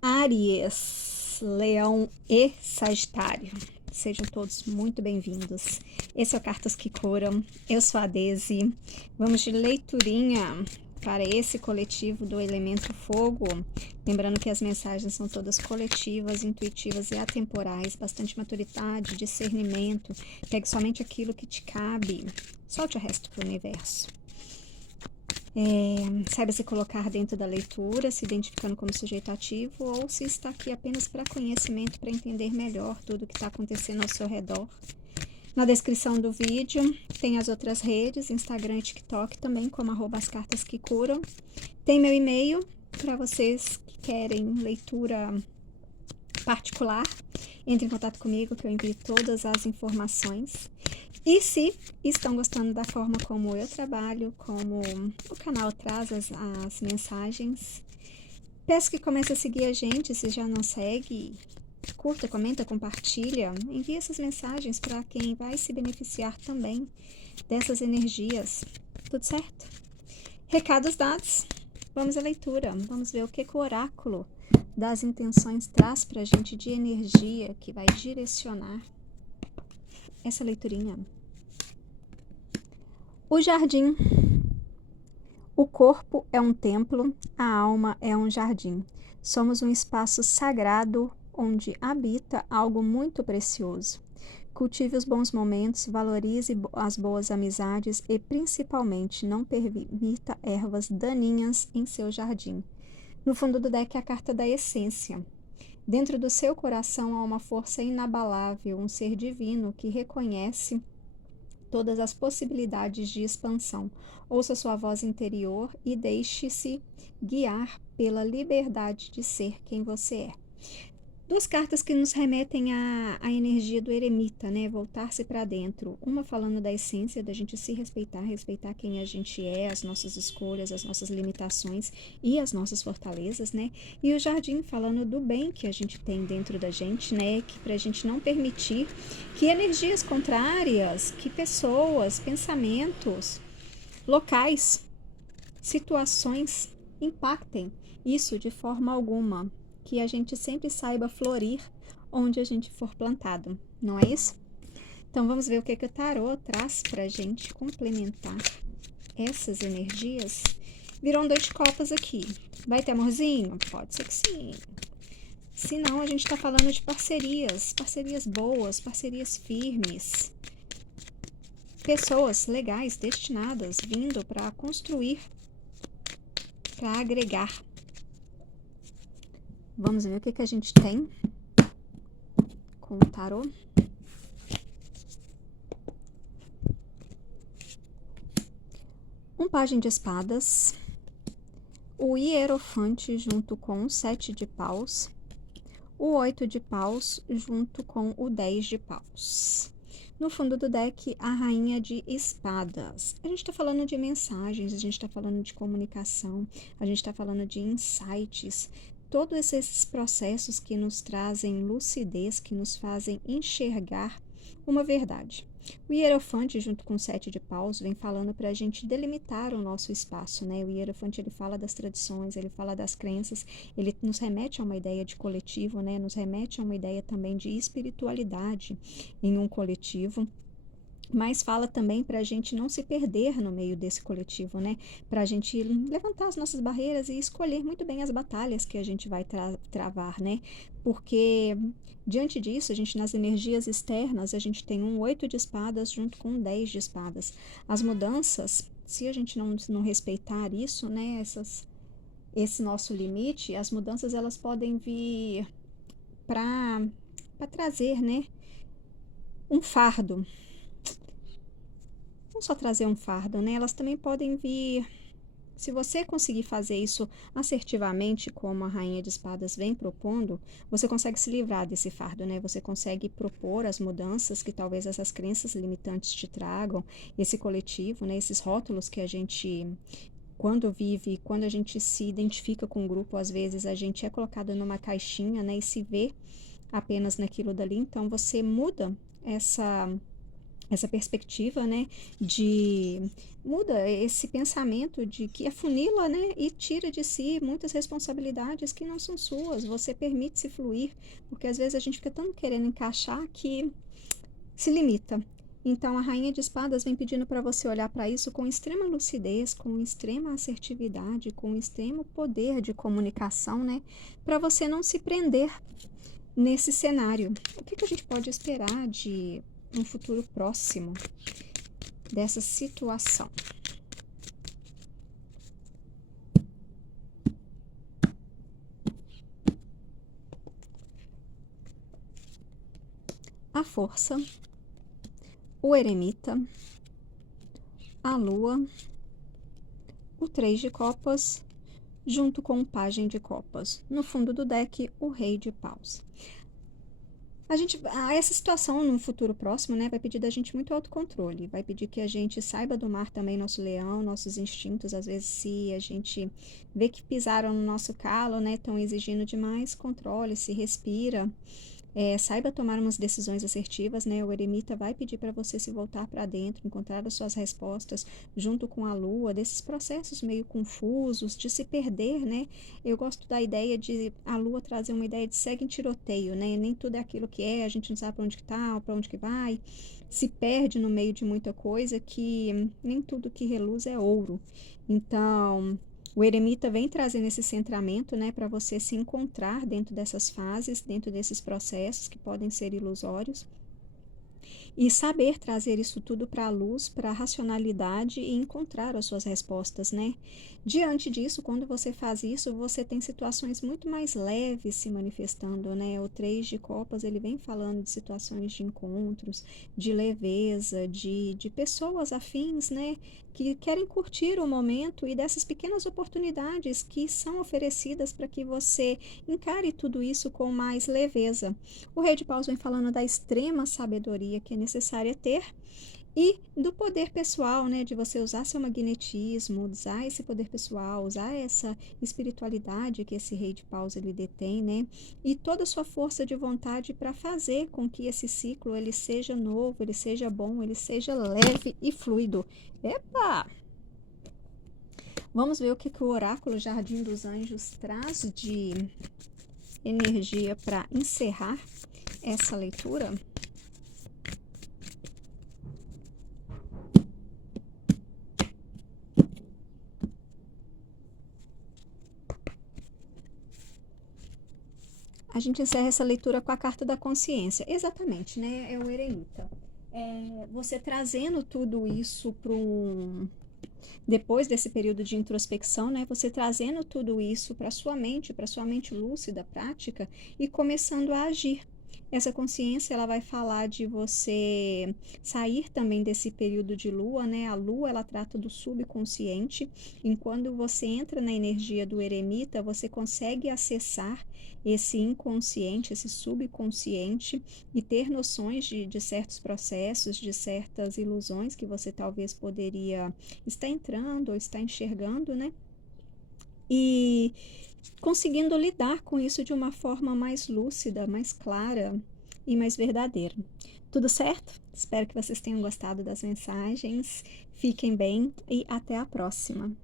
Áries, Leão e Sagitário. Sejam todos muito bem-vindos. Esse é o Cartas que Curam. Eu sou a Daisy. Vamos de leiturinha para esse coletivo do elemento fogo. Lembrando que as mensagens são todas coletivas, intuitivas e atemporais. Bastante maturidade, discernimento. Pegue somente aquilo que te cabe. Solte o resto para o universo. Saiba se colocar dentro da leitura, se identificando como sujeito ativo, ou se está aqui apenas para conhecimento, para entender melhor tudo o que está acontecendo ao seu redor. Na descrição do vídeo tem as outras redes, Instagram e TikTok também, como @ascartasquecuram. Tem meu e-mail para vocês que querem leitura particular. Entre em contato comigo que eu envio todas as informações. E se estão gostando da forma como eu trabalho, como o canal traz as mensagens, peço que comece a seguir a gente, se já não segue, curta, comenta, compartilha, envie essas mensagens para quem vai se beneficiar também dessas energias, tudo certo? Recados dados, vamos à leitura, vamos ver o que o oráculo das intenções traz para a gente de energia que vai direcionar essa leiturinha. O jardim. O corpo é um templo, a alma é um jardim. Somos um espaço sagrado onde habita algo muito precioso. Cultive os bons momentos, valorize as boas amizades e, principalmente, não permita ervas daninhas em seu jardim. No fundo do deck é a carta da essência. Dentro do seu coração há uma força inabalável, um ser divino que reconhece todas as possibilidades de expansão. Ouça sua voz interior e deixe-se guiar pela liberdade de ser quem você é. Duas cartas que nos remetem à energia do eremita, né? Voltar-se para dentro. Uma falando da essência, da gente se respeitar, respeitar quem a gente é, as nossas escolhas, as nossas limitações e as nossas fortalezas, né? E o jardim falando do bem que a gente tem dentro da gente, né? Que pra gente não permitir que energias contrárias, que pessoas, pensamentos, locais, situações impactem isso de forma alguma. Que a gente sempre saiba florir onde a gente for plantado, não é isso? Então vamos ver o que o tarô traz pra gente complementar essas energias. Virou um 2 de copas aqui. Vai ter amorzinho? Pode ser que sim. Se não, a gente tá falando de parcerias, parcerias boas, parcerias firmes. Pessoas legais, destinadas, vindo para construir, para agregar. Vamos ver o que a gente tem com o tarô. Um pajem de espadas, o hierofante junto com o 7 de paus, o 8 de paus junto com o 10 de paus. No fundo do deck, a rainha de espadas. A gente está falando de mensagens, a gente está falando de comunicação, a gente está falando de insights, todos esses processos que nos trazem lucidez, que nos fazem enxergar uma verdade. O hierofante, junto com o 7 de paus, vem falando para a gente delimitar o nosso espaço, né? O hierofante, ele fala das tradições, ele fala das crenças, ele nos remete a uma ideia de coletivo, né? Nos remete a uma ideia também de espiritualidade em um coletivo. Mas fala também para a gente não se perder no meio desse coletivo, né? Para a gente levantar as nossas barreiras e escolher muito bem as batalhas que a gente vai travar, né? Porque diante disso, a gente nas energias externas, a gente tem um 8 de espadas junto com um 10 de espadas. As mudanças, se a gente não respeitar isso, né? Esse nosso limite, as mudanças elas podem vir para trazer, né? Um fardo. Não só trazer um fardo, né? Elas também podem vir. Se você conseguir fazer isso assertivamente, como a Rainha de Espadas vem propondo, você consegue se livrar desse fardo, né? Você consegue propor as mudanças que talvez essas crenças limitantes te tragam, esse coletivo, né? Esses rótulos que a gente, quando vive, quando a gente se identifica com um grupo, às vezes a gente é colocado numa caixinha, né? E se vê apenas naquilo dali. Então, você muda essa perspectiva, né, de muda esse pensamento de que afunila, né, e tira de si muitas responsabilidades que não são suas. Você permite-se fluir, porque às vezes a gente fica tão querendo encaixar que se limita. Então, a Rainha de Espadas vem pedindo para você olhar para isso com extrema lucidez, com extrema assertividade, com extremo poder de comunicação, né? Para você não se prender nesse cenário. O que a gente pode esperar de um futuro próximo dessa situação? A Força, o Eremita, a Lua, o 3 de Copas, junto com o Pajem de Copas. No fundo do deck, o Rei de Paus. Essa situação no futuro próximo, né, vai pedir da gente muito autocontrole, vai pedir que a gente saiba domar também nosso leão, nossos instintos. Às vezes, se a gente vê que pisaram no nosso calo, né, estão exigindo demais, controle-se, respira. Saiba tomar umas decisões assertivas, né? O eremita vai pedir para você se voltar para dentro, encontrar as suas respostas junto com a lua, desses processos meio confusos, de se perder, né? Eu gosto da ideia de a lua trazer uma ideia de segue em tiroteio, né? Nem tudo é aquilo que é, a gente não sabe para onde que tá, para onde que vai, se perde no meio de muita coisa, que nem tudo que reluz é ouro. Então, o eremita vem trazendo esse centramento, né, para você se encontrar dentro dessas fases, dentro desses processos que podem ser ilusórios, e saber trazer isso tudo para a luz, para a racionalidade e encontrar as suas respostas, né? Diante disso, quando você faz isso, você tem situações muito mais leves se manifestando, né? O 3 de Copas, ele vem falando de situações de encontros, de leveza, de pessoas afins, né? Que querem curtir o momento e dessas pequenas oportunidades que são oferecidas para que você encare tudo isso com mais leveza. O Rei de Paus vem falando da extrema sabedoria que é necessária ter e do poder pessoal, né, de você usar seu magnetismo, usar esse poder pessoal, usar essa espiritualidade que esse Rei de Paus ele detém, né, e toda a sua força de vontade para fazer com que esse ciclo ele seja novo, ele seja bom, ele seja leve e fluido. Epa! Vamos ver o que o Oráculo Jardim dos Anjos traz de energia para encerrar essa leitura. A gente encerra essa leitura com a carta da consciência. Exatamente, né? É o eremita. Você trazendo tudo isso para depois desse período de introspecção, né? Você trazendo tudo isso para sua mente lúcida, prática, e começando a agir. Essa consciência, ela vai falar de você sair também desse período de lua, né? A lua, ela trata do subconsciente, e quando você entra na energia do eremita, você consegue acessar esse inconsciente, esse subconsciente, e ter noções de certos processos, de certas ilusões que você talvez poderia estar entrando ou estar enxergando, né? E conseguindo lidar com isso de uma forma mais lúcida, mais clara e mais verdadeira. Tudo certo? Espero que vocês tenham gostado das mensagens. Fiquem bem e até a próxima.